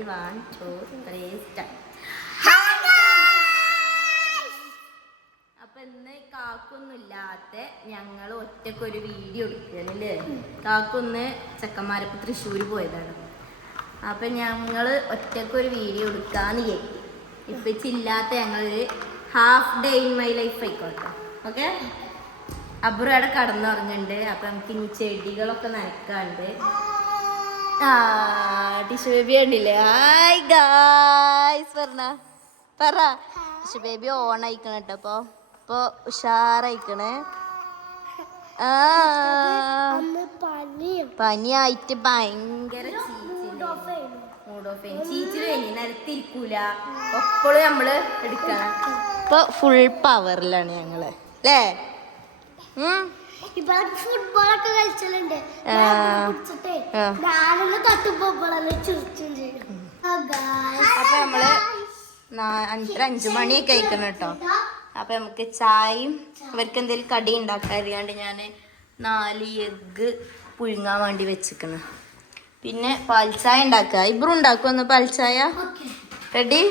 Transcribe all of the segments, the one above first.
ready 1 2 3 start. അപ്പൊ ഇന്ന് കാക്കൊന്നുമില്ലാത്ത ഞങ്ങൾ ഒറ്റക്കൊരു വീഡിയോ എടുക്കുകയാണല്ലേ. കാക്കൊന്ന് ചെക്കന്മാരൊക്കെ തൃശ്ശൂർ പോയതാണ്. അപ്പൊ ഞങ്ങള് ഒറ്റക്കൊരു വീഡിയോ എടുക്കാന്ന് കേട്ടി. ഇപ്പിച്ചില്ലാത്ത ഞങ്ങളൊരു half day in my life ആയിക്കോട്ടെ. ഓക്കെ, അബ്രു അവിടെ കടന്നുറങ്ങുന്നുണ്ട്. അപ്പൊ നമുക്ക് ഇനി ചെടികളൊക്കെ നനക്കാണ്ട്. ടിഷ്യൂ ബേബി കണ്ടില്ലേ? ഹായ് ഗായ്സ് പറ ടിഷ്യൂ ബേബി ഓൺ ആയിക്കണ കേട്ടോ. ഇപ്പൊ ഉഷാറായിക്കണേ. പനിയായിട്ട് ഭയങ്കര മൂഡ് ഓഫ് ചീച്ചിൽ കഴിഞ്ഞ് നിലത്തിരിക്കൂല. എപ്പോഴും നമ്മള് എടുക്കണം. ഇപ്പൊ ഫുൾ പവറിലാണ് ഞങ്ങള് അല്ലേ? ഫുട്ബോളൊക്കെ കളിച്ചിട്ടുണ്ട്. അപ്പൊ നമ്മള് 5 മണിയൊക്കെ കഴിക്കണം കേട്ടോ. അപ്പൊ നമുക്ക് ചായയും ഇവർക്ക് എന്തെങ്കിലും കടി ഉണ്ടാക്കാൻ അറിയാണ്ട് ഞാന് 4 എഗ്ഗ് പുഴുങ്ങാൻ വേണ്ടി വെച്ചിക്കണ്. പിന്നെ പാൽച്ചായ ഉണ്ടാക്കുക. ഇബ്രു ഉണ്ടാക്കുമെന്ന് പാൽച്ചായ റെഡി.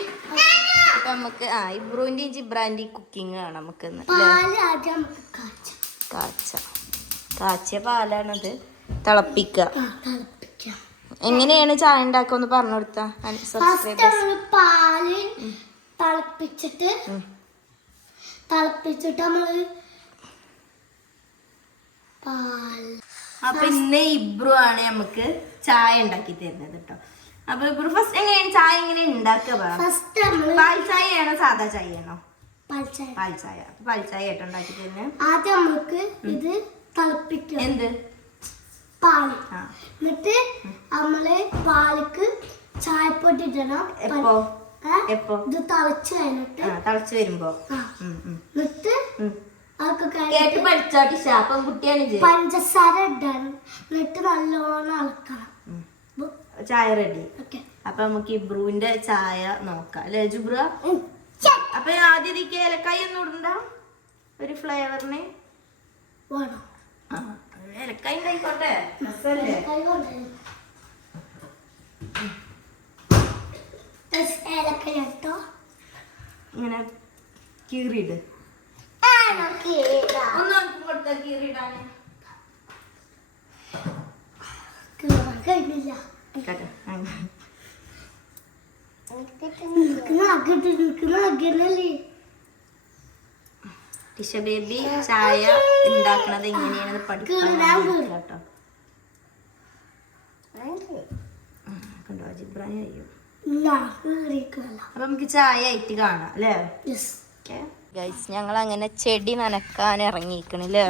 അപ്പൊ നമുക്ക് ഇബ്രുവിന്റെയും ജിബ്രാന്റെയും കുക്കിംഗ് ആണ് നമുക്ക് കാച്ചിയ പാലാണത്. തിളപ്പിക്കുക. എങ്ങനെയാണ് ചായ ഉണ്ടാക്കുമെന്ന് പറഞ്ഞു കൊടുത്താ പാല് തിളപ്പിച്ചിട്ട് നമ്മള് അപ്പൊ ഇന്ന് ഇബ്രു ആണ് നമുക്ക് ചായ ഉണ്ടാക്കി തരുന്നത് കേട്ടോ. അപ്പൊ ഇബ്രു ഫസ്റ്റ് എങ്ങനെയാണ് ചായ എങ്ങനെ ഉണ്ടാക്കുക? പാൽ ചായയാണോ സാധാ ചായയാണോ? പാൽ ചായ ആയിട്ട് ഉണ്ടാക്കി തരുന്നത്. ആദ്യം നമുക്ക് ഇത് തിളപ്പിക്കാം. എന്ത് പാല്. എന്നിട്ട് നമ്മള് പാലിക്ക് ചായപ്പൊടി ഇടണം. എപ്പോ ഇത് തിളച്ച് കഴിഞ്ഞിട്ട് തിളച്ച് വരുമ്പോ എന്നിട്ട് പഞ്ചസാര ഇടണം. എന്നിട്ട് നല്ലോണം ഇളക്കണം. ചായ റെഡി. അപ്പൊ നമുക്ക് ഇബ്രുവിന്റെ ചായ നോക്കാം അല്ലേ ജുബ്ര? അപ്പൊ ആദ്യം ഏലക്കായ ഒന്നും ഇടണ്ട, ഒരു ഫ്ലേവറിന് ഏലക്കായ ഉണ്ടായിക്കോട്ടെ. ഇങ്ങനെ കീറിയിട്. ഒന്നും കൊടുത്ത കീറിയിടാന് കഴിഞ്ഞില്ല. ടിഷ ബേബി ചായ ഉണ്ടാക്കണത് എങ്ങനെയാണെന്ന് പഠിക്കാൻ കേട്ടോ. കണ്ടോ ജിബ്രാനി കഴിയും. അപ്പൊ നമുക്ക് ചായ ആയിട്ട് കാണാം അല്ലേ? ഗൈസ് ഞങ്ങൾ അങ്ങനെ ചെടി നനക്കാൻ ഇറങ്ങിക്കണല്ലേ.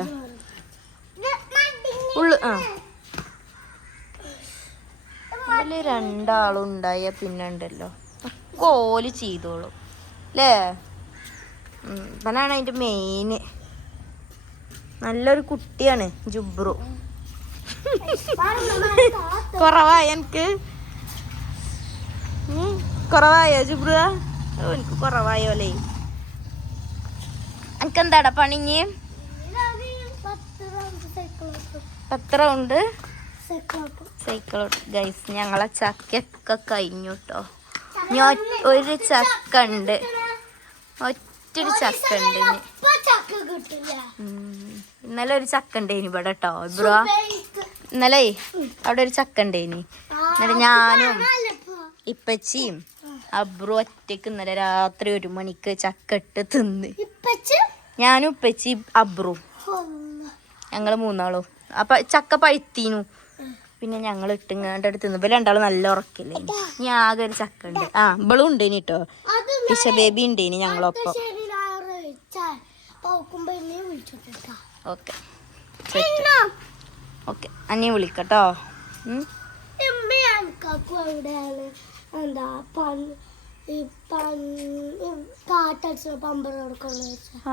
അതില് 2 ആളുണ്ടായ പിന്നെ ഉണ്ടല്ലോ കോല് ചെയ്തോളും അല്ലേ? ഇവനാണ് അതിന്റെ മെയിന്. നല്ലൊരു കുട്ടിയാണ് ജുബ്രു. കുറവായ എനിക്ക് കുറവായോ ജുബ്രു? എനിക്ക് കുറവായോലേ. എനിക്ക് എന്താടാ പണിഞ്ഞ് 10 റൗണ്ട് സൈക്കിൾ. ഗൈസ് ഞങ്ങളെ ചക്കൊക്കെ കഴിഞ്ഞു കേട്ടോ. ഒരു ചക്ക ഉണ്ട്, ഒറ്റൊരു ചക്ക ഉണ്ട്. ഇന്നലെ ഒരു ചക്ക ഉണ്ടേനി ഇവിടെ കേട്ടോ ബ്രോ. ഇന്നലെ അവിടെ ഒരു ചക്ക ഉണ്ടേനി. എന്നിട്ട് ഞാനും ഇപ്പച്ചിയും അബ്രു ഒറ്റക്ക് ഇന്നലെ രാത്രി 1 മണിക്ക് ചക്ക ഇട്ട് തിന്ന്. ഞാനും ഇപ്പച്ചി അബ്രു ഞങ്ങള് 3 ആളും. അപ്പൊ ചക്ക പഴുത്തീനു. പിന്നെ ഞങ്ങൾ ഇട്ടിങ്ങാണ്ടടുത്ത് തിന്നു. ഇവര് 2 ആളും നല്ല ഉറക്കില്ലേ. ഇനി ആകെ ഒരു ചക്ക ഉണ്ട്. ഇവളും ഉണ്ടേനി കേട്ടോ. ടിഷ ബേബി ഉണ്ടേനി ഞങ്ങളൊപ്പം. ഓക്കെ ഓക്കെ അന്നെ വിളിക്കട്ടോ.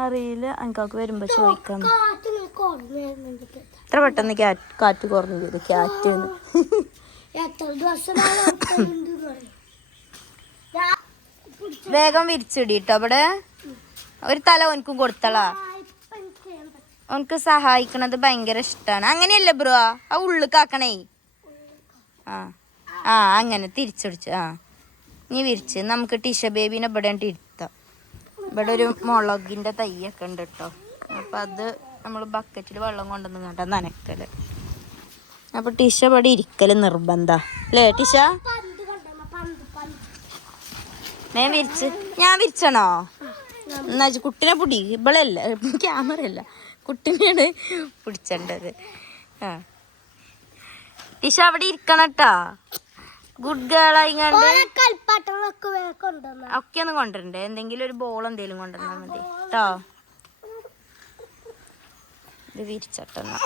അറിയില്ല, അനക്കാക്ക് വരുമ്പോ ചോദിക്കാം. എത്ര പെട്ടെന്ന് കാറ്റ് കുറഞ്ഞു ചെയ്തു. കാറ്റ് വേഗം വിരിച്ചിടിട്ടോ. അവിടെ ഒരു തല ഓനക്കും കൊടുത്തളാ. ഓനക്ക് സഹായിക്കണത് ഭയങ്കര ഇഷ്ടാണ്. അങ്ങനെയല്ലേ ബ്രോ? ആ ഉള്ളിക്കാക്കണേ. അങ്ങനെ തിരിച്ചടിച്ചു. നീ വിരിച്ച് നമുക്ക് ടിഷ ബേബിനെ ഇവിടെ ഇരുത്താം. ഇവിടെ ഒരു മുളകിൻ്റെ തൈയൊക്കെ ഉണ്ട് കേട്ടോ. അപ്പം അത് നമ്മൾ ബക്കറ്റിൽ വെള്ളം കൊണ്ടുവന്ന് കേട്ടോ നനക്കല്. അപ്പം ടിഷ ഇവിടെ ഇരിക്കൽ നിർബന്ധ അല്ലേ ടിഷ? ഞാൻ വിരിച്ച് ഞാൻ വിരിച്ചണോ? എന്നാ കുട്ടിനെ പിടി. ഇവളല്ല, ക്യാമറ അല്ല, കുട്ടിനെയാണ് പിടിച്ചേണ്ടത്. ആ ടിഷ അവിടെ ഇരിക്കണം കേട്ടോ. ഗുഡ് ഗേൾ ആയിങ്ങാണ്ട് ഒക്കെ ഒന്നും കൊണ്ടുവരണ്ടേ. എന്തെങ്കിലും ഒരു ബോൾ എന്തെങ്കിലും കൊണ്ടുവന്നാൽ മതി കേട്ടോ. ഇത് വിരിച്ചട്ടെന്നാ.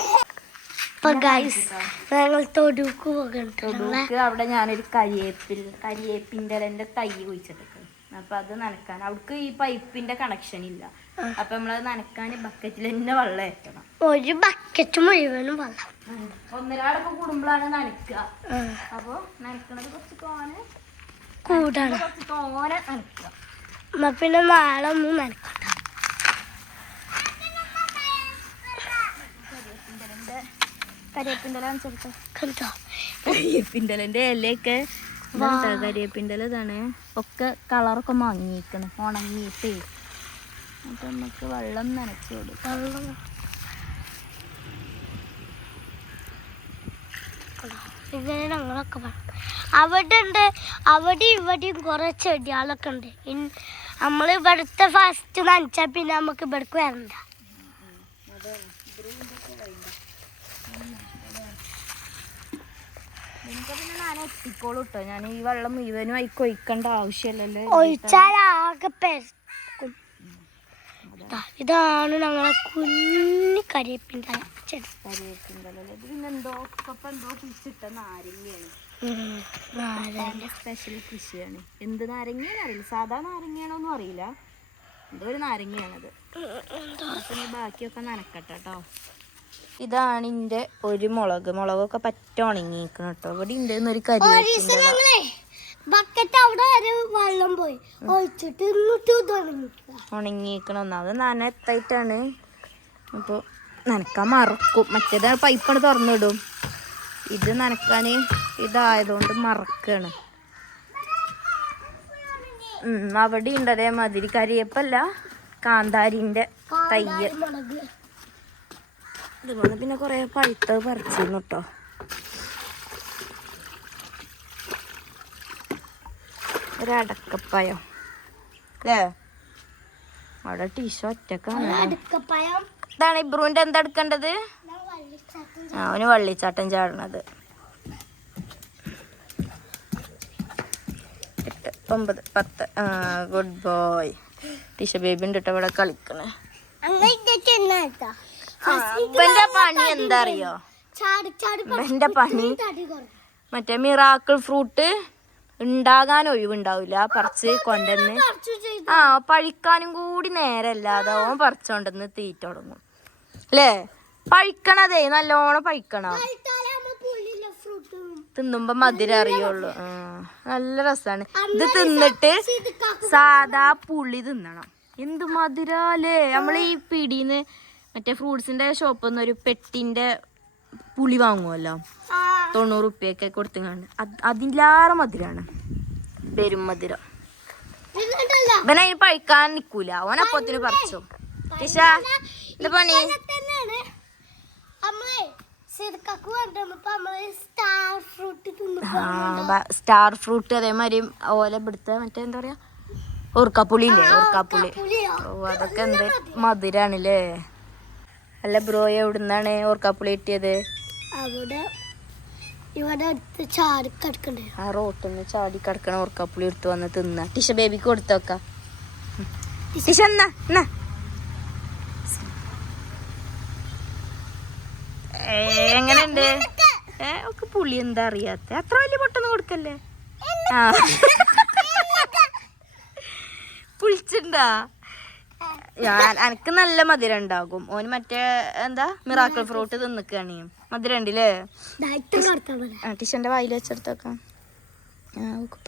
അവിടെ ഞാനൊരു കരിയേപ്പിൻ്റെ തൈ കുഴിച്ചിട്ടേക്ക്. അപ്പൊ അത് നനക്കാൻ അവിടേക്ക് ഈ പൈപ്പിന്റെ കണക്ഷൻ ഇല്ല. അപ്പൊ നമ്മളത് നനക്കാൻ ബക്കറ്റിൽ തന്നെ വെള്ളം ഏറ്റണം. ഒരു ബക്കറ്റ് മുഴുവനും വെള്ളം. ഒന്നരാടൊക്കെ കൂടുമ്പോഴാണ് നനക്കുക. അപ്പൊ നനക്കണത് കുറച്ച് തോനെ നനക്കുക. എന്നാ പിന്നെ നാളെ ഒന്നും നനക്കണ്ട. കരിയേപ്പിൻ്റെ ഇലയൊക്കെ കരിയേപ്പിൻ്റെ ഇതാണ്. ഒക്കെ കളറൊക്കെ മങ്ങിയിരിക്കണം ഉണങ്ങിയിട്ടേ. അപ്പൊ നമുക്ക് വെള്ളം നനച്ചു കൊടുക്കും. ഇങ്ങനെ ഞങ്ങളൊക്കെ അവിടെ ഉണ്ട്, അവിടെ ഇവിടെയും കുറെ ചെടികളൊക്കെ ഉണ്ട്. നമ്മൾ ഇവിടുത്തെ ഫസ്റ്റ് നനച്ചാൽ പിന്നെ നമുക്ക് ഇവിടേക്ക് വരണ്ട. എത്തിക്കോളൂ കേട്ടോ. ഞാൻ ഈ വെള്ളം മുഴുവനും ആയിക്ക് ഒഴിക്കേണ്ട ആവശ്യമില്ലല്ലോ. ഒഴിച്ചാൽ ആകെ പെരക്കും. ഇതാണ് ഞങ്ങളെ കുഞ്ഞി കരിയേപ്പിൻ്റെ ചെടി. പിന്നെ എന്തോ കുഴിച്ചിട്ട നാരങ്ങയാണ്. സ്പെഷ്യൽ കൃഷിയാണ്. എന്ത് നാരങ്ങയാണെന്ന് അറിയില്ല. സാധാ നാരങ്ങയാണോന്നും അറിയില്ല. എന്തോ ഒരു നാരങ്ങയാണത്. പിന്നെ ബാക്കിയൊക്കെ നനക്കട്ടെ കേട്ടോ. ഇതാണ് എൻ്റെ ഒരു മുളകൊക്കെ പറ്റ ഉണങ്ങിയിരിക്കണം കേട്ടോ. ഇവിടെ ഉണ്ട് ഒരു കരിയേപ്പിൻ്റെ ബക്കറ്റ് അവിടെ വെള്ളം പോയി ഒഴിച്ചിട്ട് ഉണങ്ങിയിരിക്കണം. ഒന്നാമത് നനത്തായിട്ടാണ്. അപ്പോൾ നനക്കാൻ മറക്കും. മറ്റേത് പൈപ്പാണ് തുറന്നിടും. ഇത് നനക്കാൻ ഇതായതുകൊണ്ട് മറക്കാണ്. അവിടെ ഉണ്ട് അതേമാതിരി കരിയേപ്പല്ല, കാന്താരിൻ്റെ തയ്യ്. ഇതുപോലെ പിന്നെ കുറേ പഴുത്തത് പറിച്ചിരുന്നു കേട്ടോ. ഒരടക്കപ്പയം അല്ലേ? അവിടെ ടീഷോ ഒറ്റക്കാണ്. ഇതാണ് ഇബ്രുവിൻ്റെ എന്താ എടുക്കേണ്ടത്? അവന് വള്ളിച്ചാട്ടം ചാടണത്. 8, 9, 10. Good boy. ടീഷ ബേബി ഉണ്ട് കേട്ടോ ഇവിടെ കളിക്കണേ. ഇവന്റെ പണി എന്താ അറിയോ? ഇവന്റെ പണി മറ്റേ മിറാക്കിൾ ഫ്രൂട്ട് ഉണ്ടാകാൻ ഒഴിവുണ്ടാവില്ല. പറിച്ച് കൊണ്ടുവന്ന് പഴിക്കാനും കൂടി നേരല്ലാതെ ഓൻ പറിച്ചോണ്ടെന്ന് തീറ്റ തുടങ്ങും അല്ലേ? പഴിക്കണതേ നല്ലോണം പഴിക്കണം. തിന്നുമ്പോ മധുരം അറിയുള്ളൂ. നല്ല രസാണ് ഇത് തിന്നിട്ട്. സാധാ പുളി തിന്നണം. എന്ത് മധുരല്ലേ. നമ്മൾ ഈ പിടിന്ന് മറ്റേ ഫ്രൂട്ട്സിന്റെ ഷോപ്പിൽ നിന്ന് ഒരു പെട്ടിന്റെ പുളി വാങ്ങുമല്ലോ, 90 റുപ്യൊക്കെ കൊടുത്തുകൊണ്ട്. അതിലാറെ മധുരമാണ്. പെരും മധുരം. ഇവനതിന് പഴിക്കാൻ നിക്കൂല. ഓനപ്പത്തിന് പറിച്ചു. ടിഷ എന്താ പണി? സ്റ്റാർ ഫ്രൂട്ട് അതേമാതിരി ഓല ഇവിടുത്തെ മറ്റേ എന്താ പറയാ ഓർക്കാപ്പുളി ഇല്ലേ? ഓർക്കാപ്പുളി. അതൊക്കെ എന്ത് മധുരാണല്ലേ. അല്ല ബ്രോ, എവിടുന്നാണ് ഓർക്കാപ്പുളി കിട്ടിയത്? ആ റോട്ടിന്ന് ചാടി കിടക്കണ ഓർക്കാപ്പുളി എടുത്ത് വന്ന് തിന്ന. ടിഷ ബേബിക്ക് കൊടുത്തോക്ക. ടിഷ എന്നാ എങ്ങനെയുണ്ട്? ഒക്കെ പുളി എന്താ അറിയാത്ത? അത്ര വലിയ പൊട്ടൊന്നും കൊടുക്കല്ലേ. പുളിച്ചിണ്ടാ? എനക്ക് നല്ല മധുരം ഉണ്ടാകും. ഓന് മറ്റേ എന്താ മിറാക്കിൾ ഫ്രൂട്ട് തിന്നിക്കാണ്. മധുരം ഉണ്ടല്ലേ? ടിഷന്റെ വായിൽ വെച്ചെടുത്തൊക്കെ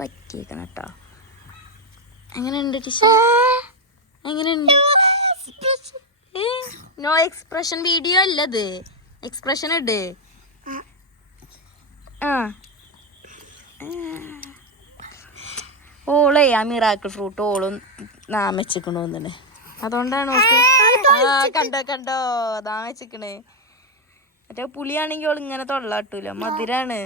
പറ്റിയേക്കണം കേട്ടോ. എങ്ങനെയുണ്ട് ടിഷ? എങ്ങനെയുണ്ട്? നോ എക്സ്പ്രഷൻ വീഡിയോ അല്ലത്. എക്സ്പ്രഷൻ ഇട്. അപ്പോഴേ ആ മിറാക്കിൾ ഫ്രൂട്ട് ഓളും നാമച്ചിക്കണോന്നെ അതുകൊണ്ടാണ് ഓക്ക് കണ്ടോ നാമച്ചിക്കണേ. മറ്റേ പുളിയാണെങ്കിൽ ഓൾ ഇങ്ങനെ തൊള്ളാട്ടൂല, മധുരാണ്.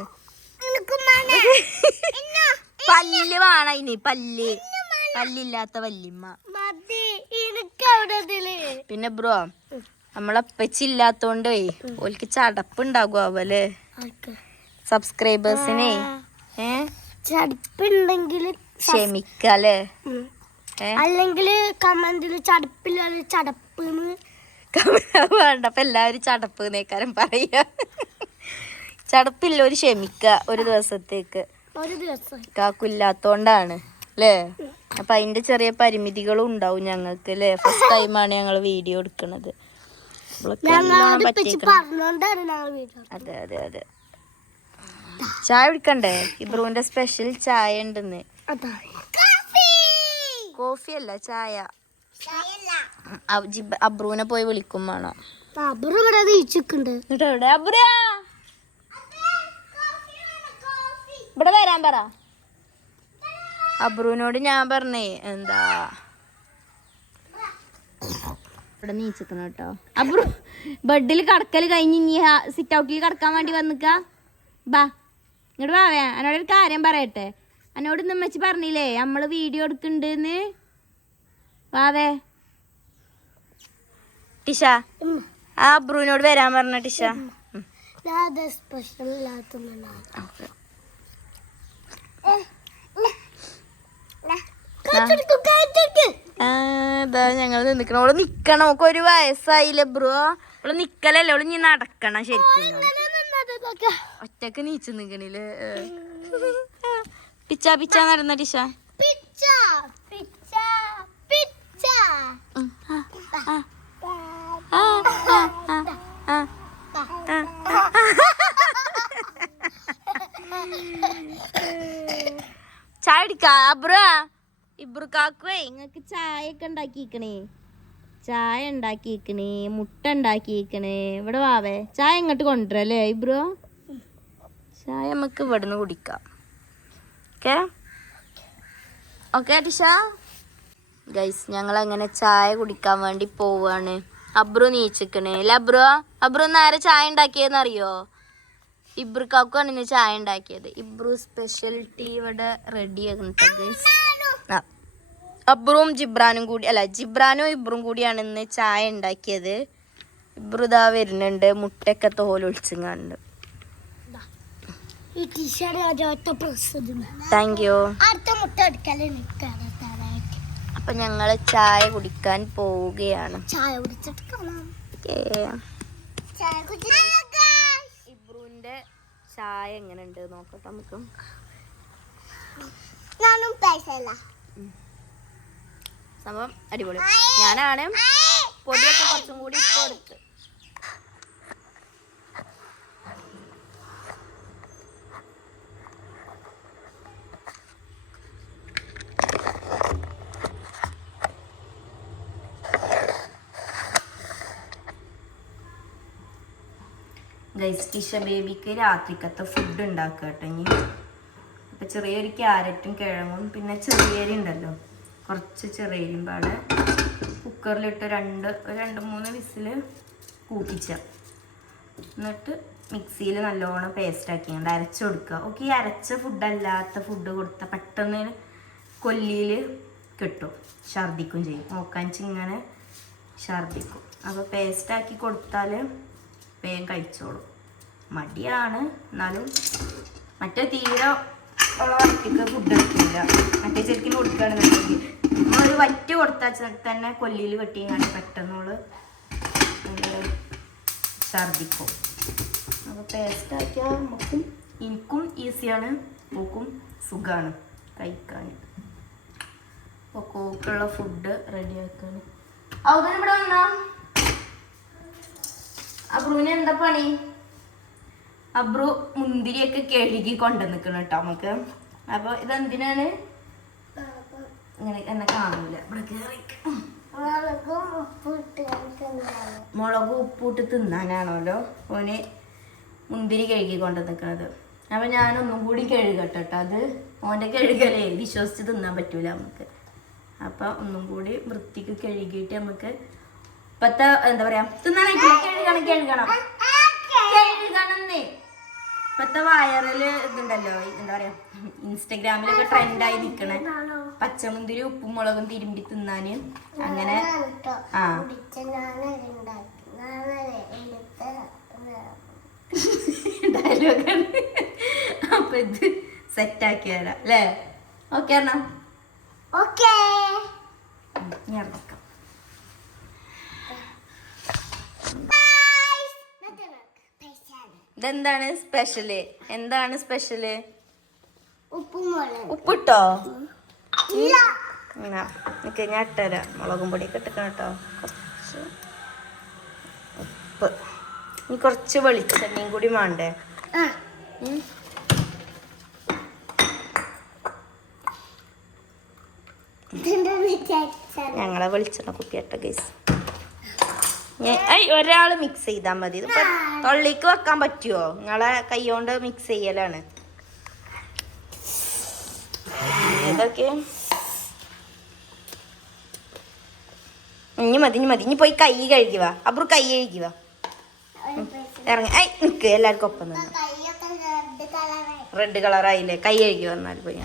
പല്ല് വേണ ഇനി പല്ലില്ലാത്ത വല്യമ്മ. പിന്നെ ബ്രോ നമ്മളപ്പച്ചി ഇല്ലാത്തോണ്ട് ഓൽക്ക് ചടപ്പുണ്ടാകുവല്ലേ സബ്സ്ക്രൈബേഴ്സിനെ. ചടപ്പുണ്ടെങ്കിൽ ക്ഷമിക്കല്ലേ, അല്ലെങ്കിൽ കമന്റില് ചടപ്പില്ല ചടപ്പ് വേണ്ട. അപ്പൊ എല്ലാവരും ചടപ്പ് നേക്കാരം പറയാ. ചടപ്പില്ല ഒരു ക്ഷമിക്ക ഒരു ദിവസത്തേക്ക് കാക്കില്ലാത്തോണ്ടാണ് അല്ലേ. അപ്പൊ അതിന്റെ ചെറിയ പരിമിതികളും ഉണ്ടാവും ഞങ്ങൾക്ക് അല്ലേ. ഫസ്റ്റ് ടൈമാണ് ഞങ്ങൾ വീഡിയോ എടുക്കണത്. അതെ അതെ അതെ. ചായ കുടിക്കണ്ടേ? ഇബ്രുവിന്റെ സ്പെഷ്യൽ ചായ ഉണ്ടെന്ന്. കോഫി അല്ല ചായ. അബ്രുവിനെ പോയി വിളിക്കും വേണോ? ഇവിടെ വരാൻ പറ. അബ്രുവിനോട് ഞാൻ പറഞ്ഞേ എന്താ ഇവിടെ നീച്ചിക്കണം കേട്ടോ. അബ്രു ബെഡിൽ കടക്കല് കഴിഞ്ഞ് ഇനി സിറ്റ് ഔട്ടിൽ കടക്കാൻ വേണ്ടി വന്നിക്ക. ബാ ഇങ്ങോട്ട് വാവേ, എന്നോടൊരു കാര്യം പറയട്ടെ. എന്നോട് ഇന്ന് വെച്ച് പറഞ്ഞില്ലേ നമ്മള് വീഡിയോ എടുക്കണ്ടെന്ന്. വാവേ ടിഷ ആ അബ്രുവിനോട് വരാൻ പറഞ്ഞ ടിഷ. ഞങ്ങൾ നിക്കണം. ഓള് നിക്കണം. ഓക്ക് ഒരു വയസ്സായില്ലേ ബ്രോ. ഓള് നിക്കലല്ലേ, ഓള് ഇനി നടക്കണം ശരിക്കും. ഒറ്റക്ക് നീച്ചു നിക്കണില്. പിച്ച പിച്ച നടന്ന ടിഷ. ചായ അടിക്കാ അബ്രു. ഇബ്രുക്കാക്കുവേ ഇങ്ങക്ക് ചായ ഒക്കെ ഉണ്ടാക്കിക്കണേ. ചായ ഉണ്ടാക്കിക്കണേ, മുട്ട ഉണ്ടാക്കിക്കണേ. ഇവിടെ വാവേ ചായ ഇങ്ങോട്ട് കൊണ്ടുവരല്ലേ ഇബ്രു? ചായ നമുക്ക് ഇവിടുന്ന് കുടിക്കാം. Okay okay Tisha. ഗൈസ് ഞങ്ങൾ അങ്ങനെ ചായ കുടിക്കാൻ വേണ്ടി പോവാണ്. അബ്രു നീച്ചിക്കണേ അല്ല അബ്രു? അബ്രു നേരെ ചായ ഉണ്ടാക്കിയെന്ന് അറിയോ? ഇബ്രുക്കാക്കാണ് ഇന്ന് ചായ ഉണ്ടാക്കിയത്. ഇബ്രു സ്പെഷ്യൽ ടീ ഇവിടെ റെഡി ആകുന്നുണ്ട് ഗൈസ്. അബ്രുവും ജിബ്രാനും കൂടി അല്ല ജിബ്രാനും ഇബ്രും കൂടിയാണ് ഇന്ന് ചായ ഉണ്ടാക്കിയത്. ഇബ്രു ഇതാ വരുന്നുണ്ട് മുട്ടയൊക്കെ തോലൊളിച്ചുങ്ങാണ്ട്. Thank you. അപ്പൊ ഞങ്ങള് ചായ കുടിക്കാൻ പോവുകയാണ്. ഇബ്രുവിന്റെ ചായ എങ്ങനെ ഉണ്ട് നോക്കട്ടെ നമുക്ക്. സംഭവം അടിപൊളി. ഞാനാണ് പൊടിയൊക്കെ കുറച്ചും കൂടി ഇട്ട് കൊടുത്ത്. ഗൈസ് ടിഷ ബേബിക്ക് രാത്രിക്കത്തെ ഫുഡ് ഉണ്ടാക്കുക കേട്ടോ ഇനി. അപ്പം ചെറിയൊരു ക്യാരറ്റും കിഴങ്ങും പിന്നെ ചെറിയരി ഉണ്ടല്ലോ, കുറച്ച് ചെറിയരിയും പാടെ കുക്കറിലിട്ട് രണ്ട് മൂന്ന് വിസിൽ കൂട്ടിച്ച. എന്നിട്ട് മിക്സിയിൽ നല്ലോണം പേസ്റ്റാക്കിയാണ്ട് അരച്ചു കൊടുക്കുക. ഓക്കെ ഈ അരച്ച ഫുഡല്ലാത്ത ഫുഡ് കൊടുത്താൽ പെട്ടെന്ന് കൊല്ലിയിൽ കിട്ടും, ഛർദിക്കും ചെയ്യും. നോക്കാനിച്ച് ഇങ്ങനെ ഛർദിക്കും. അപ്പോൾ പേസ്റ്റാക്കി കൊടുത്താൽ വേഗം കഴിച്ചോളും. മടിയാണ് എന്നാലും. മറ്റേ തീരെ ഉള്ള വറ്റിക്ക് ഫുഡ് എടുക്കില്ല. മറ്റേ ശരിക്കും കൊടുക്കുകയാണെന്നുണ്ടെങ്കിൽ നമ്മളൊരു വറ്റ് കൊടുത്താൽ തന്നെ കൊല്ലിയിൽ വെട്ടിയാണ് പെട്ടെന്നോള് ഛർദിക്കും. അപ്പോൾ പേസ്റ്റാക്കിയാൽ നമുക്കും എനിക്കും ഈസിയാണ്, പൂക്കും സുഖമാണ് കഴിക്കാൻ. അപ്പോൾ കോക്കുള്ള ഫുഡ് റെഡിയാക്കാൻ അവിടെ ഇവിടെ വന്നാ. അബ്രുവിന് എന്താ പണി? അബ്രു മുന്തിരിയൊക്കെ കഴുകി കൊണ്ടുവന്നിക്കണം കേട്ടോ നമുക്ക്. അപ്പൊ ഇതെന്തിനാണ്? ഇങ്ങനെ എന്നെ കാണൂല. മുളക് ഉപ്പിട്ട് തിന്നാനാണല്ലോ ഓന് മുന്തിരി കഴുകി കൊണ്ടുവന്നിക്കണത്. അപ്പൊ ഞാനൊന്നും കൂടി കഴുകട്ടെ. അത് ഓൻ്റെ കഴുകലേ വിശ്വസിച്ച് തിന്നാൻ പറ്റൂല നമുക്ക്. അപ്പം ഒന്നും കൂടി വൃത്തിക്ക് കഴുകിയിട്ട് നമുക്ക് ഇപ്പത്തെ എന്താ പറയാ തിന്നാനായിട്ട് കഴുകണം ഇപ്പത്തെ വയറില് ഇതുണ്ടല്ലോ എന്താ പറയാ ഇൻസ്റ്റഗ്രാമിലൊക്കെ ട്രെൻഡായി നിക്കണേ പച്ചമുന്തിരി ഉപ്പും മുളകും തിരുമ്പി തിന്നാന് അങ്ങനെ. ആ ഡയലോഗാണ്. അപ്പൊ ഇത് സെറ്റാക്കി തരാം അല്ലേ? ഓക്കെ അണ്ണാ. ഞാൻ ഇറക്കാം. ഇതെന്താണ് സ്പെഷ്യല്? എന്താണ് സ്പെഷ്യല്? ഉപ്പിട്ടോ? എനിക്ക് ഞാൻ ഇട്ടുതരാം. മുളകും പൊടിയൊക്കെ ഇട്ടിക്കണം കേട്ടോ. കുറച്ച് ഉപ്പ്, ഇനി കുറച്ച് വെളിച്ചെണ്ണയും കൂടി വേണ്ടേ? ഞങ്ങളെ വെളിച്ചെണ്ണ കുപ്പിയട്ട ഗൈസ്. ഒരാള് മിക്സ് ചെയ്താൽ മതി. ഇതിപ്പോ തൊള്ളിക്ക് വെക്കാൻ പറ്റുമോ? നിങ്ങളെ കൈ കൊണ്ട് മിക്സ് ചെയ്യലാണ് ഇതൊക്കെ. ഇനി മതി ഇനി പോയി കൈ കഴുകുക. അപ്പുറം കൈ കഴുകുക. ഇറങ്ങി നിക്ക് എല്ലാവർക്കും ഒപ്പം നിന്ന്. റെഡ് കളറായില്ലേ? കൈ കഴുകി വന്നാൽ പോയി.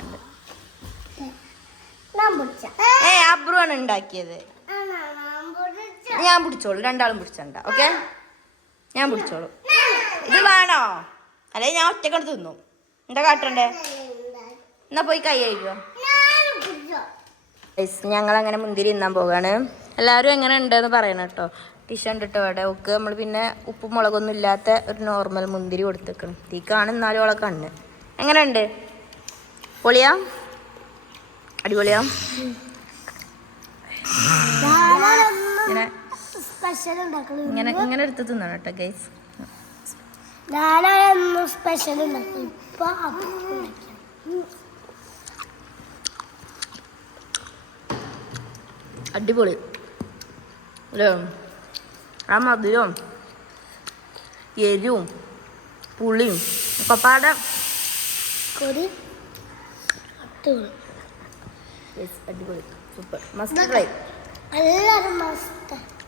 അബ്രുവാണ് ഉണ്ടാക്കിയത്. ഞാൻ പിടിച്ചോളൂ. രണ്ടാളും പിടിച്ചണ്ട. ഓക്കെ, ഞാൻ പിടിച്ചോളൂ. ഇത് വേണോ? അല്ലെ ഞാൻ ഒറ്റക്കണ്ട് തിന്നു. എന്താ കാട്ടണ്ടേ? എന്നാ പോയി കൈ കഴുകുക. ഞങ്ങളങ്ങനെ മുന്തിരി തിന്നാൻ പോകാണ്. എല്ലാവരും എങ്ങനെ ഉണ്ടെന്ന് പറയണം കേട്ടോ. ടിഷണ്ട് ഇട്ടോ അവിടെ ഒക്കെ. നമ്മൾ പിന്നെ ഉപ്പും മുളകൊന്നും ഇല്ലാത്ത ഒരു നോർമൽ മുന്തിരി കൊടുത്തേക്കണം. തീക്കാണ് എന്നാലും അവളെ കണ്ണ്. എങ്ങനെയുണ്ട്? പൊളിയാ? അടിപൊളിയാ? ഇങ്ങനെ എടുത്ത് തിന്നണം കേട്ടോ ഗൈസ്. അടിപൊളി അല്ലേ? ആ മധുരവും എരിവും പുളിയും ഒക്കെ പാടെ അടിപൊളി. Super. Must try.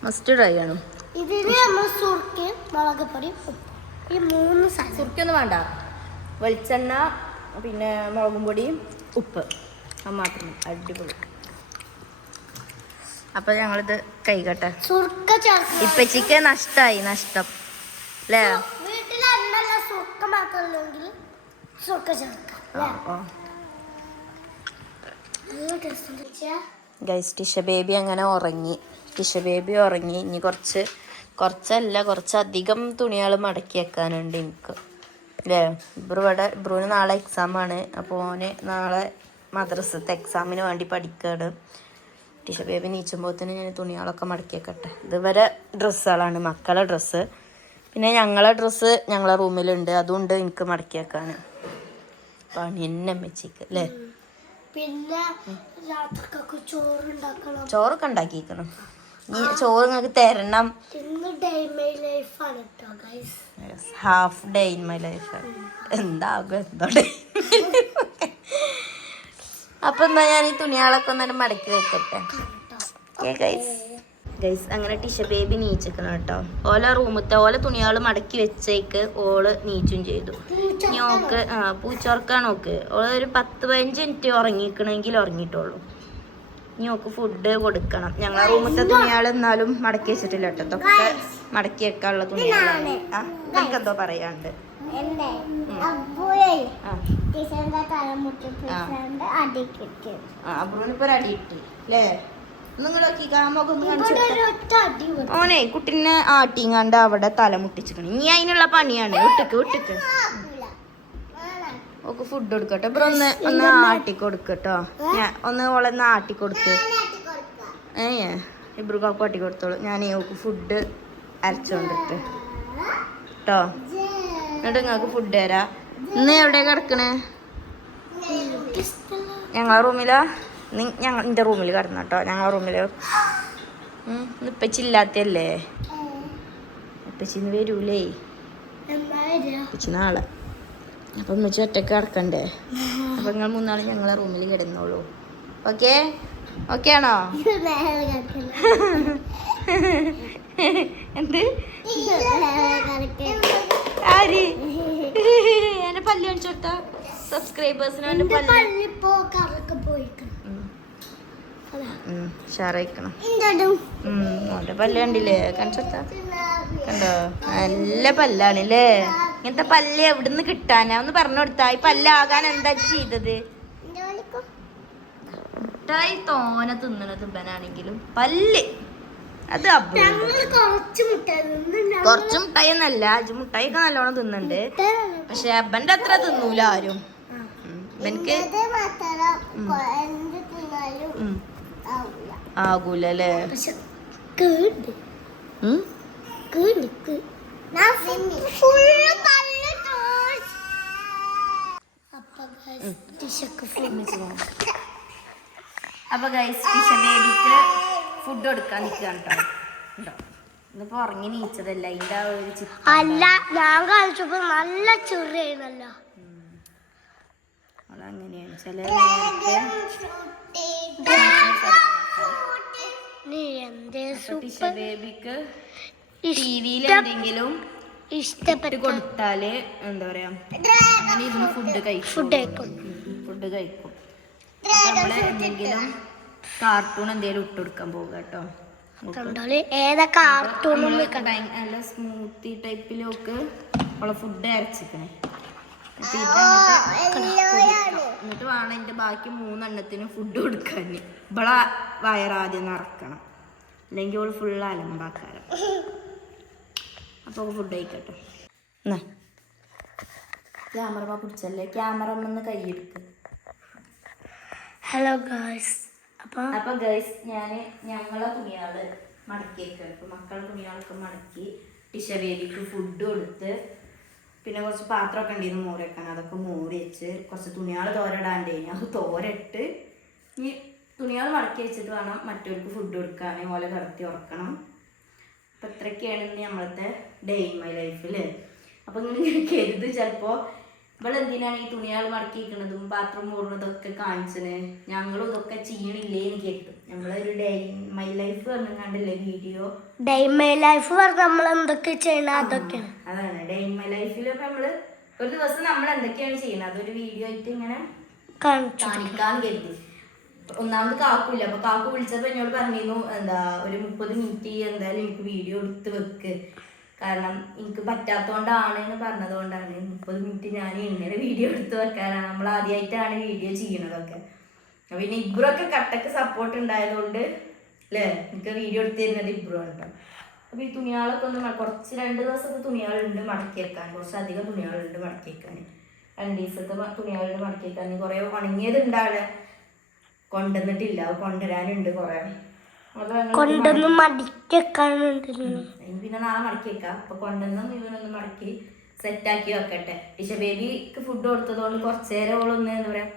Must try ആണ്. സുർക്കൊന്നും വേണ്ട. വെളിച്ചെണ്ണ പിന്നെ മുളകും പൊടി ഉപ്പ് അത് മാത്രം. അടിപൊളി. അപ്പൊ ഞങ്ങളിത് കഴിക്കട്ടെ. ഇപ്പച്ചിക്ക് നഷ്ടം അല്ലേ? ഗൈസ് ടിഷ ബേബി അങ്ങനെ ഉറങ്ങി. ഇനി കുറച്ചധികം തുണികൾ മടക്കി വെക്കാനുണ്ട് എനിക്ക് അല്ലേ? ബ്രൂന് നാളെ എക്സാമാണ്. അപ്പോൾ ഓന് നാളെ മദ്രസത്തെ എക്സാമിന് വേണ്ടി പഠിക്കുകയാണ്. ടിഷ ബേബി നീച്ചുമ്പോഴത്തേന് ഞാൻ തുണികളൊക്കെ മടക്കി വെക്കട്ടെ. ഇതുവരെ ഡ്രസ്സുകളാണ്, മക്കളെ ഡ്രസ്സ്. പിന്നെ ഞങ്ങളെ ഡ്രസ്സ് ഞങ്ങളെ റൂമിലുണ്ട്, അതുകൊണ്ട് എനിക്ക് മടക്കി വെക്കാൻ പണി എന്നെ വെച്ചേക്ക് അല്ലേ? പിന്നെ ചോറൊക്കെ ഉണ്ടാക്കിക്കണം. നീ ചോറ് നിങ്ങൾക്ക് തരണം. Half day in my life. എന്താകും എന്തോ ഡേ. അപ്പൊ എന്നാ ഞാൻ ഈ തുണികളൊക്കെ ഒന്നും മടക്കി വെക്കട്ടെ. ഗൈസ് അങ്ങനെ ടിഷ ബേബി നീച്ചിക്കണം കേട്ടോ. ഓല തുണികൾ മടക്കി വെച്ചേക്ക് ഓള് നീച്ചും ചെയ്തു. ഇനി ഓക്ക് പൂച്ചോർക്കാണ് ഓക്ക്. ഓള് ഒരു 10-15 മിനിറ്റ് ഉറങ്ങിക്കണമെങ്കിൽ ഉറങ്ങിയിട്ടുള്ളൂ. ഇനി ഓക്ക് ഫുഡ് കൊടുക്കണം. ഞങ്ങളെ റൂമത്തെ തുണികൾ എന്നാലും മടക്കി വെച്ചിട്ടില്ല കേട്ടോ. ഇതൊക്കെ മടക്കി വെക്കാനുള്ള തുണികളാണ്. എന്തോ പറയാണ്ട് അബ്രൂനിപ്പോ ഒരു അടി ഇട്ട് അല്ലേ? ഓനെ കുട്ടീനെ ആട്ടിങ്ങാണ്ട് അവിടെ തല മുട്ടിച്ചിക്കണം. ഇനി അതിനുള്ള പണിയാണ്. വിട്ടിക്ക് ഓക്ക് ഫുഡ് കൊടുക്കട്ടെ. ബ്രോ ഒന്ന് ആട്ടി കൊടുക്കട്ടോ. ഞാൻ ഒന്ന് ഓളൊന്ന് ആട്ടി കൊടുക്ക്. ഇബ്രുക്കാക്ക് ആട്ടി കൊടുത്തോളൂ. ഞാൻ ഓക്ക് ഫുഡ് അരച്ചോണ്ടിട്ട് കേട്ടോ. എന്നിട്ട് നിങ്ങൾക്ക് ഫുഡ് തരാം. ഇന്ന് എവിടെയാ കിടക്കണേ? ഞങ്ങളെ റൂമിലാ? എൻ്റെ റൂമിൽ കിടന്നു കേട്ടോ. ഞങ്ങളെ റൂമിൽ ഇപ്പച്ചില്ലാത്തല്ലേ? ഇപ്പച്ചിന്ന് വരൂലേ? ഇപ്പച്ചി നാളെ അപ്പം ഉമ്മച്ചി ഒറ്റക്ക് കിടക്കണ്ടേ? അപ്പം നിങ്ങൾ മൂന്നാളും ഞങ്ങളെ റൂമിൽ കിടന്നോളൂ. ഓക്കെ? ഓക്കെ ആണോ? എന്ത് ആര് എന്നെ പല്ല് കാണിച്ചോട്ട സബ്സ്ക്രൈബേഴ്സിന് ഷാറയിക്കണം. ഓന്റെ പല്ല് കണ്ടില്ലേ? കാണിച്ചോട്ട കണ്ടോ? നല്ല പല്ലാണല്ലേ. ഇങ്ങനത്തെ പല്ല് എവിടുന്ന് കിട്ടാനാ? ഒന്ന് പറഞ്ഞു കൊടുത്താ. ഈ പല്ലാകാൻ എന്താ ചെയ്തത്? മുട്ടായി തോന തിന്നണത് ഇവനാണെങ്കിലും പല്ല് അത് കുറച്ച് മുട്ടായി ഒന്നല്ല, മുട്ടായി ഒക്കെ നല്ലോണം തിന്നുന്നുണ്ട്. പക്ഷെ അപ്പന്റെ അത്ര തിന്നൂല ആരും. ഇവനക്ക് ആകൂല അല്ലേ? അപ്പൊ ഗൈസ് ബേബിക്ക് ഫുഡ് കൊടുക്കാൻ നിൽക്കുകയാണ് കേട്ടോ. ഇന്നിപ്പോ ഉറങ്ങി നീച്ചതല്ല, അതിന്റെ ഒരു അല്ല ഞാൻ കളിച്ചപ്പോ നല്ല ചെറിയല്ലോ. അങ്ങനെയാണ് ചില ബേബിക്ക് ടിവിയിൽ എന്തെങ്കിലും ഇഷ്ടപ്പെട്ട് കൊടുത്താല് എന്താ പറയാ അങ്ങനെ ഇരുന്ന് ഫുഡ് കഴിക്കും. നമ്മള് എന്തെങ്കിലും കാർട്ടൂൺ എന്തെങ്കിലും ഇട്ട് കൊടുക്കാൻ പോകുക കേട്ടോ. നല്ല സ്മൂത്തി ടൈപ്പിലൊക്കെ ഉള്ള ഫുഡ് അരച്ചിക്കണേ. എന്നിട്ട് വേണം എന്റെ ബാക്കി 3 എണ്ണത്തിന് ഫുഡ് കൊടുക്കാൻ. ഇവളെ വയറാദ്യം നിറക്കണം, അല്ലെങ്കിൽ അവള് ഫുള്ള് അലമ്പാക്കാരം. അപ്പൊ ഫുഡ് കഴിക്കട്ടെ. ക്യാമറ പിടിച്ചല്ലേ, ക്യാമറ ഒന്ന് കൈയെടുക്ക്. Hello guys. അപ്പൊ ഗൈസ് ഞങ്ങളെ തുണിയാള് മടക്കിയേക്കാണ്. ഇപ്പൊ മക്കളുടെ തുണിയാളൊക്കെ മടക്കി ടിഷ ബേബിക്ക് ഫുഡ് കൊടുത്ത്, പിന്നെ കുറച്ച് പാത്രമൊക്കെ ഉണ്ടായിരുന്നു മോര് വെക്കാൻ, അതൊക്കെ മോര് വെച്ച്, കുറച്ച് തുണിയാൾ തോരടാണ്ടേ അത് തോരട്ട് ഇനി തുണിയാൾ മടക്കി വെച്ചിട്ട് വേണം മറ്റവർക്ക് ഫുഡ് കൊടുക്കാൻ, ഓലെ കടത്തി ഉറക്കണം. അപ്പം ഇത്രയൊക്കെയാണ് ഇന്ന് നമ്മളത്തെ ഡേ ഇൻ മൈ ലൈഫിൽ. അപ്പം ഇങ്ങനെ കരുത് ചിലപ്പോൾ ഇവളെന്തിനാണ് ഈ തുണിയാൾ മടക്കി വെക്കണതും പാത്രം മൂടുന്നതൊക്കെ കാണിച്ചത്, ഞങ്ങളും ഇതൊക്കെ ചെയ്യണില്ലേ എനിക്ക് കേട്ടു. നമ്മളൊരു ഡേ ഇൻ മൈ ലൈഫ് കണ്ടില്ലേ video? Day in my life പറഞ്ഞ നമ്മൾ എന്തൊക്കെ ചെയ്യണം അതൊക്കെയാണ്. അതാണ് ഡേ ഇൻ മൈ ലൈഫിൽ. ഇപ്പം നമ്മൾ ഒരു ദിവസം നമ്മൾ എന്തൊക്കെയാണ് ചെയ്യുന്നത് അതൊരു വീഡിയോ ആയിട്ട് ഇങ്ങനെ കാണിക്കാൻ കരുതി. ഒന്നാമത് കാക്കൂല്ല, അപ്പൊ കാക്കു വിളിച്ചപ്പോ എന്നോട് പറഞ്ഞിരുന്നു എന്താ ഒരു 30 മിനിറ്റ് എന്തായാലും എനിക്ക് വീഡിയോ എടുത്ത് വെക്ക്, കാരണം എനിക്ക് പറ്റാത്തോണ്ടാണ് എന്ന് പറഞ്ഞതുകൊണ്ടാണ് 30 മിനിറ്റ് ഞാൻ ഇങ്ങനെ വീഡിയോ എടുത്ത് വെക്കാനാണ്. നമ്മൾ ആദ്യമായിട്ടാണ് വീഡിയോ ചെയ്യണതൊക്കെ. പിന്നെ ഇബ്രൊക്കെ കട്ടക്ക് സപ്പോർട്ട് ഉണ്ടായതുകൊണ്ട് അല്ലേ എനിക്ക് വീഡിയോ എടുത്ത് തരുന്നത് ഇബ്രു കേട്ടോ. അപ്പൊ ഈ തുണിയാളൊക്കെ ഒന്ന് കുറച്ച് 2 ദിവസത്തെ തുണിയാളുണ്ട് മടക്കി വെക്കാൻ, കുറച്ചധികം തുണിയാളുണ്ട് മടക്കി വെക്കാൻ. 2 ദിവസത്തെ തുണിയാളുണ്ട് മടക്കി വെക്കാൻ. കുറെ ഉണങ്ങിയത് ഉണ്ടാവിടെ കൊണ്ടുവന്നിട്ടില്ല, കൊണ്ടുവരാനുണ്ട് കുറെ. കൊണ്ടൊന്ന് മടക്കി വെക്കാനുണ്ട്. പിന്നെ നാളെ മടക്കി വെക്കാം. അപ്പൊ കൊണ്ടുവന്ന് ഇവനൊന്ന് മടക്കി സെറ്റാക്കി വെക്കട്ടെ. ടിഷ ബേബിക്ക് ഫുഡ് കൊടുത്തതുകൊണ്ട് കുറച്ചേരം ഓളൊന്ന് എന്താ പറയാ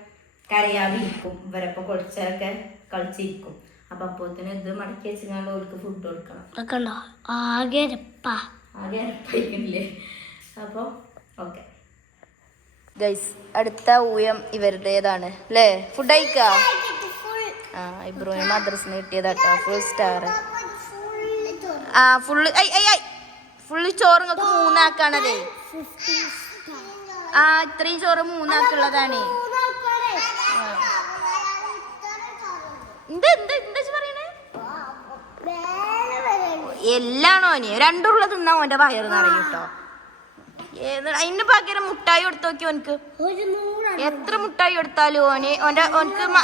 കരയാതെ ഇരിക്കും, ഇവരപ്പം കുറച്ചേരൊക്കെ കളിച്ചിരിക്കും. അപ്പൊ അപ്പോത്തിന് ഇത് മടക്കി വെച്ചാൽ ഓൾക്ക് ഫുഡ് കൊടുക്കണം. ആകെ അരപ്പായിക്കില്ലേ? അപ്പൊ ഓക്കെ ഗൈസ്, അടുത്ത ഊയം ഇവരുടേതാണ് അല്ലേ? ഫുഡ് കഴിക്കാ. ഇബ്രുവിന് മദ്രസിന് കിട്ടിയതാട്ടോ ഫുൾ സ്റ്റാർ. ഫുള്ള് ചോറ് നിങ്ങൾക്ക് 3 ആക്കാണതേ. ഇത്രയും ചോറ് 3 ആക്കുള്ളതാണ്. എല്ലാണോ ഓന് 2 ഉരുള തിന്നാ ഓന്റെ വയറ് നിറയും കേട്ടോ. അതിന് പകരം മുട്ടായി കൊടുത്തു നോക്കി ഓനക്ക്. എത്ര മുട്ടായി കൊടുത്താലും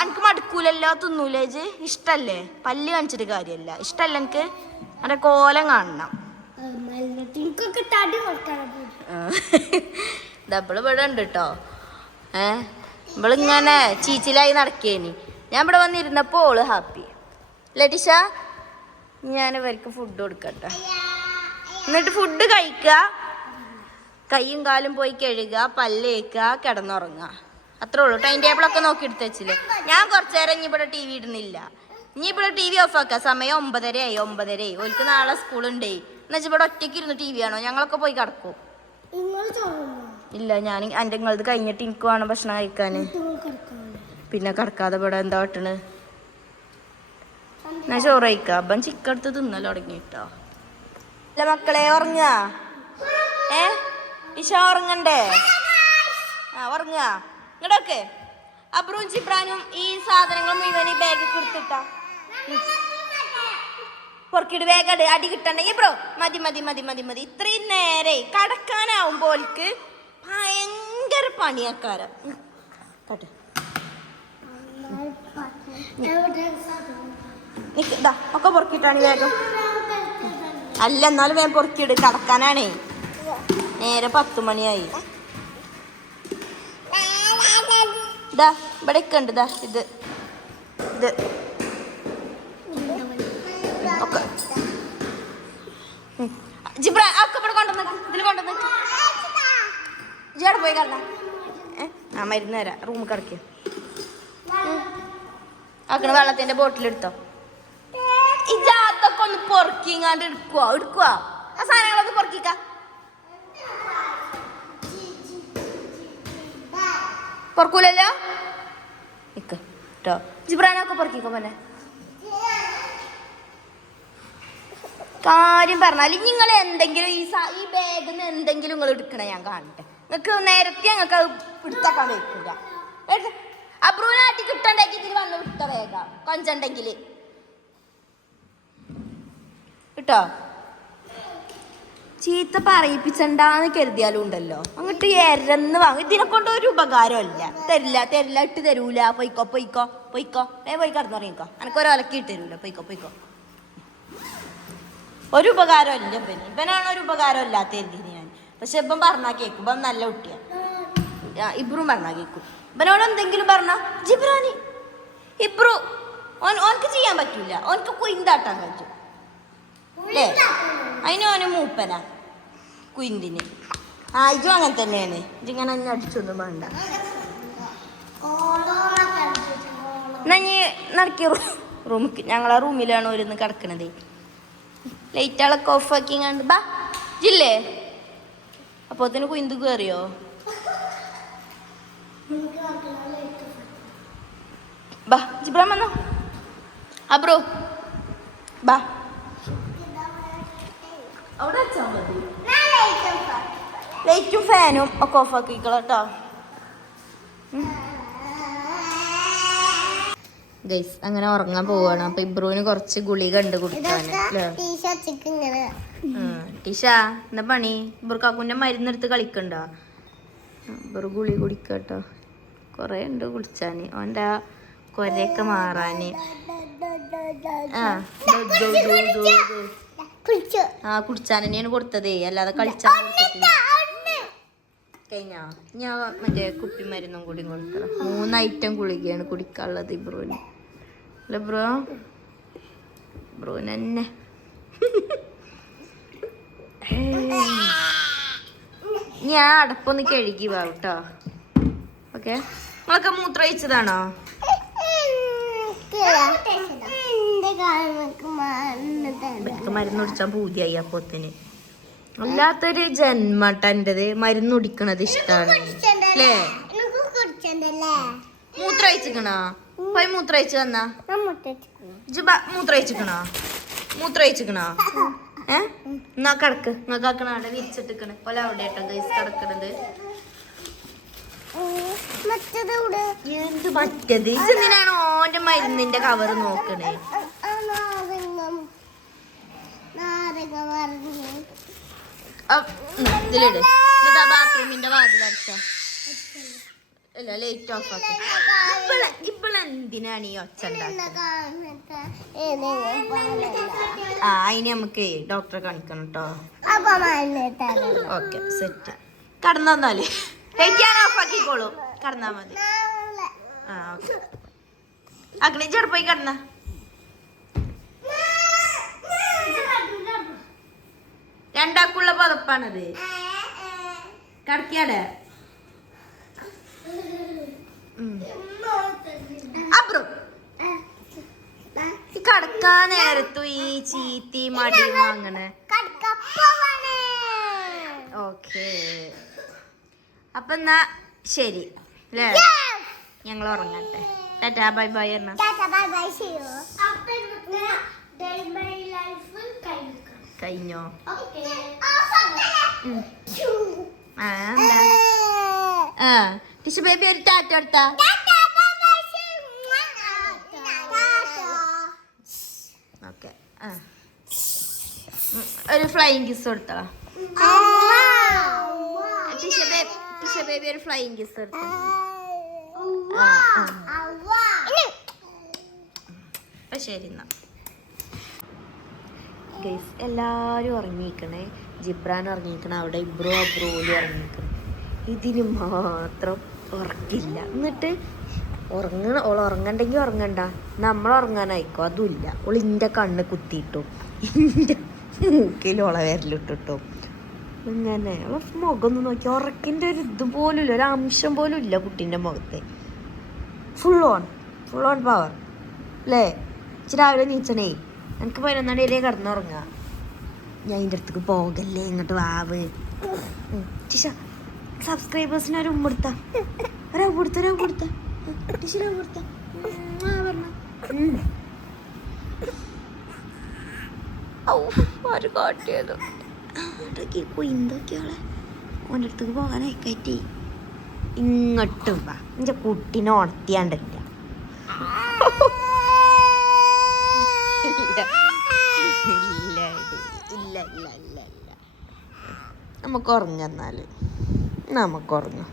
എനിക്ക് മടുക്കൂലല്ലോ, തിന്നൂലേജ്. ഇഷ്ടല്ലേ? പല്ല് കാണിച്ചിട്ട് കാര്യമല്ല, ഇഷ്ടല്ല എനിക്ക്. എന്റെ കോലം കാണണം. ഡബിള് ഇവിടെ ഉണ്ട് കേട്ടോ. ഇവളിങ്ങനെ ചീച്ചിലായി നടക്കേനി. ഞാൻ ഇവിടെ വന്നിരുന്നപ്പോ ഓള് ഹാപ്പി. ലട്ടിഷ ഞാൻ ഇവർക്ക് ഫുഡ് കൊടുക്കട്ടെ. എന്നിട്ട് ഫുഡ് കഴിക്കുക, കൈയും കാലും പോയി കഴുകുക, പല്ലേക്കുക, കിടന്നുറങ്ങുക. അത്രേ ഉള്ളൂ. ടൈം ടേബിളൊക്കെ നോക്കി എടുത്ത് വെച്ചില്ലേ. ഞാൻ കുറച്ചു നേരം ഇനി ഇവിടെ TV ഇടുന്നില്ല. ഇനി ഇവിടെ TV ഓഫ് ആക്കുക. സമയം 9:30 ഓൾക്ക് നാളെ സ്കൂളുണ്ടേ. എന്നുവെച്ചാൽ ഇവിടെ ഒറ്റയ്ക്ക് ഇരുന്ന് TV ആണോ? ഞങ്ങളൊക്കെ പോയി കിടക്കും. ഇല്ല, ഞാൻ എൻ്റെ നിങ്ങളത് കഴിഞ്ഞിട്ട് എനിക്ക് വേണം ഭക്ഷണം കഴിക്കാൻ. പിന്നെ കിടക്കാതെ ഇവിടെ എന്താ പറ്റണ്? ഞാൻ ചോറ് കഴിക്കാം. അപ്പം ചിക്കൻ എടുത്ത് തിന്നല്ലോ തുടങ്ങിട്ടോ. അല്ല മക്കളെ, ഉറങ്ങുക. ഇഷ ഉറങ്ങണ്ടേ? ഉറങ്ങുക. ഇങ്ങോട്ടൊക്കെ അബ്രുവും ജിബ്രാനും ഈ സാധനങ്ങൾ മുഴുവൻ ഈ ബാഗിൽ കൊടുത്തിട്ടാ പൊറക്കിട്. വേഗം അടി കിട്ടണ്ടെങ്കിൽ ബ്രോ മതി മതി മതി മതി മതി. ഇത്രയും നേരെ കടക്കാനാവുമ്പോൾക്ക് ഭയങ്കര പണിയാക്കാരം. കേട്ടോ ഇതാ ഒക്കെ പൊറക്കിട്ടാണ് വേഗം. അല്ല എന്നാലും വേഗം പൊറക്കിട്, കടക്കാനാണേ. നേരെ 10 മണിയായി. ഇതാ ഇവിടെ ഒക്കെ ഉണ്ട്. ഇതാ ഇത് ഇത് ഒക്കെ ജിബ്രാൻ ഒക്കെ ഇവിടെ കൊണ്ടുവന്ന് ഇതിൽ കൊണ്ടുവന്ന് ജിയുടെ പോയി കളഞ്ഞ. ആ മരുന്ന് തരാം. റൂമിൽ കിടക്കുക. ആക്കണ വെള്ളത്തിന്റെ ബോട്ടിലെടുത്തോ. ഇജാത്തൊക്കെ ഒന്ന് പൊറക്കിങ്ങാണ്ട് എടുക്കുക. ആ സാധനങ്ങളൊക്കെ പൊറക്കിക്ക. പൊറക്കൂലല്ലോ കേട്ടോ. ജിബ്രാനൊക്കെ പൊറക്കിക്കോ. പോലെ കാര്യം പറഞ്ഞാൽ നിങ്ങൾ എന്തെങ്കിലും ഈ ബാഗിൽ നിന്ന് എന്തെങ്കിലും നിങ്ങൾ എടുക്കണേ ഞാൻ കാണട്ടെ. നിങ്ങൾക്ക് നേരത്തെ ഞങ്ങൾക്ക് അത് എടുത്താക്കാൻ വെക്കില്ല. അബ്രൂനാട്ടി കിട്ടണ്ടെങ്കിൽ ഇതിൽ വന്ന് വിട്ട വേഗം കൊഞ്ചണ്ടെങ്കിൽ കേട്ടോ. ചീത്ത പറയിപ്പിച്ചണ്ടാന്ന് കരുതിയാലും ഉണ്ടല്ലോ അങ്ങോട്ട് എരന്ന് വാങ്ങും. ഇതിനെ കൊണ്ട് ഒരു ഉപകാരമല്ല. തരില്ല തരില്ല ഇട്ട് തരൂല. പൊയ്ക്കോ പൊയ്ക്കോ പൊയ്ക്കോ. പോയി കിടന്നുറങ്ങിക്കോ. എനിക്ക് ഒരലക്കി ഇട്ട് തരൂല. പൊയ്ക്കോ പൊയ്ക്കോ. ഒരു ഉപകാരമല്ല ഇവന്. ഇവനാണ് ഒരു ഉപകാരം ഇല്ലാത്ത എന്തിന് ഞാൻ. പക്ഷെ ഇപ്പം പറഞ്ഞാൽ കേൾക്കും. ഇപ്പം നല്ല കുട്ടിയാ. ഇബ്രും പറഞ്ഞാൽ കേൾക്കും. ഇവനോട് എന്തെങ്കിലും പറഞ്ഞാ ജിബ്രാനി ഇബ്രു ഓനക്ക് ചെയ്യാൻ പറ്റൂല. ഓനക്ക് കുയിന്താട്ടാൻ പറ്റും അല്ലേ? അതിന് ഓന് മൂപ്പനാ കുയിന്തിന്. ഇതും അങ്ങനെ തന്നെയാണ്. ഇതിങ്ങനെ തന്നെ അടിച്ചൊന്നും വേണ്ട. എന്നാ നീ നടക്കി റൂമിക്ക്. ഞങ്ങളെ റൂമിലാണ് ഓരോന്ന് കിടക്കണത്. ലൈറ്റുകളൊക്കെ ഓഫാക്കി കണ്ട് ബാ ജില്ലേ. അപ്പൊ അതിന് കുയിന്ത് കയറിയോ? ബാ ജിബ്രാൻ വന്നോ. അബ്രോ ബാ. അവിടെ വെച്ചാൽ മതി. ലൈറ്റും ഫാനും ഒക്കെ ഓഫാക്കിക്കളോ കേട്ടോ. ഗൈസ് അങ്ങനെ ഉറങ്ങാൻ പോവാണ്. അപ്പൊ ഇബ്രുവിന് കുറച്ച് ഗുളിക ഉണ്ട് കുടിക്കാന്. ടീഷ എന്താ പണി? ഇബ്രുക്കാക്കുന്റെ മരുന്നെടുത്ത് കളിക്കണ്ട. ഇബ്രു ഗുളി കുടിക്കട്ടോ. കൊറേ ഉണ്ട് കുടിച്ചാന്. ഓൻ്റെ ആ കൊരയൊക്കെ മാറാന്. കുടിച്ചാൻ തന്നെയാണ് കൊടുത്തതേ. അല്ലാതെ കളിച്ചാൻ കൊടുത്തിട്ടില്ല. കഴിഞ്ഞാ ഞാൻ മറ്റേ കുപ്പി മരുന്നും കൂടി കൊടുക്കണം. 3 ഐറ്റം ഗുളികയാണ് കുടിക്കാനുള്ളത് ഇബ്രുവിന്. അല്ല ബ്രോന് തന്നെ. ഞാൻ അടപ്പൊന്ന് കഴുകി വാട്ടോ. ഓക്കെ. നിങ്ങളൊക്കെ മൂത്രം ഒഴിച്ചതാണോ? മരുന്ന് കുടിച്ചാൻ പൂതിയായി. അപ്പോത്തിന് അല്ലാത്തൊരു ജന്മട്ട എന്റത്. മരുന്ന് കുടിക്കണത് ഇഷ്ടാണ് അല്ലേ? മൂത്രം ഒഴിച്ചിക്കണോ? പോയി മൂത്രം ഒഴിച്ച് വന്നാ. മൂത്രം ഒഴിച്ചിക്കണോ? മൂത്രം ഒഴിച്ചിക്കണോ? എന്നാ കിടക്ക്. നിങ്ങൾക്ക് ആക്കണ അവിടെ വിരിച്ചിട്ടിക്കണ് പോലെ അവിടെ കേട്ടോ ഗൈസ് കിടക്കണത്. എന്ത് മറ്റത്? ഇതെന്തിനാണ് ഓന്റെ മരുന്നിന്റെ കവർ നോക്കണേ? ഇതിലിട്. എന്നിട്ട് ആ ബാത്റൂമിന്റെ വാതിലടച്ച. അല്ല ലൈറ്റ് ഓഫ് ആക്കി. ഇപ്പോഴെന്തിനാണ് ഈ ഒച്ച ഉണ്ടാക്കുക? അതിന് നമുക്ക് ഡോക്ടറെ കാണിക്കണം കേട്ടോ. Okay set. കടന്നാല് ലൈറ്റ് ഞാൻ ഓഫ് ആക്കിക്കോളൂ. കടന്നാ മതി. ഓക്കെ. അഗ്നി ചെറുപ്പോയി കടന്ന. രണ്ടാക്കുള്ള പുതപ്പാണത്. കടക്കിയാടെ കടക്കാൻ നേരത്തു ഈ ചീത്തി മടി വാങ്ങണേ. ഓക്കെ അപ്പൊ എന്നാ ശരി അല്ലേ, ഞങ്ങൾ ഉറങ്ങട്ടെ. ടാറ്റാ ബൈ ബൈ എന്നാ. കഴിഞ്ഞോ? ആ എന്താ ടിഷ ബേബി ഒരു ടാറ്റ എടുത്താ. ഓക്കെ ഒരു ഫ്ലൈയിങ് കിസ് കൊടുത്താ. ടിഷ ബേബി ഒരു ഫ്ലൈയിങ് കിസ് കൊടുത്ത. അപ്പൊ ശരി എന്നാ ഗൈസ്, എല്ലാരും ഉറങ്ങിക്കണേ. ജിബ്രാൻ ഉറങ്ങിക്കണ, അവിടെ ഇബ്രോ അബ്രോലും ഉറങ്ങിക്കണം. ഇതിന് മാത്രം ഉറക്കില്ല. എന്നിട്ട് ഓൾ ഉറങ്ങണ്ടെങ്കിൽ ഉറങ്ങണ്ട, നമ്മൾ ഉറങ്ങാനായിക്കോ അതുമില്ല. ഓൾ ഇൻ്റെ കണ്ണ് കുത്തിയിട്ടു, ഇൻ്റെ മൂക്കിൽ ഓളെ വിരലിട്ടിട്ടോ. ഇങ്ങനെ മുഖം ഒന്ന് നോക്കി, ഉറക്കിൻ്റെ ഒരു ഇതുപോലും ഇല്ല, ഒരു അംശം പോലും ഇല്ല കുട്ടീൻ്റെ മുഖത്ത്. ഫുൾ ഓൺ പവർ അല്ലേ. ഇച്ചിരി രാവിലെ നീച്ചണേ, എനിക്ക് 11 മണി വരെ കിടന്നുറങ്ങുക. ഞാൻ ഇതിൻ്റെ അടുത്തേക്ക് പോകല്ലേ, ഇങ്ങോട്ട് വാവ്. ടിഷ സബ്സ്ക്രൈബേഴ്സിന് ഒരു ഉമ്മെടുത്ത ഒരു കാട്ടിയത് കുയിന്തൊക്കെയോളെ ഓൻ്റെ അടുത്തേക്ക് പോകാനായി കയറ്റി. ഇങ്ങോട്ടും വാ, എൻ്റെ കുട്ടീനെ ഉണർത്തിയാണ്ടില്ല. ഇല്ല നമുക്ക് ഉറങ്ങാം.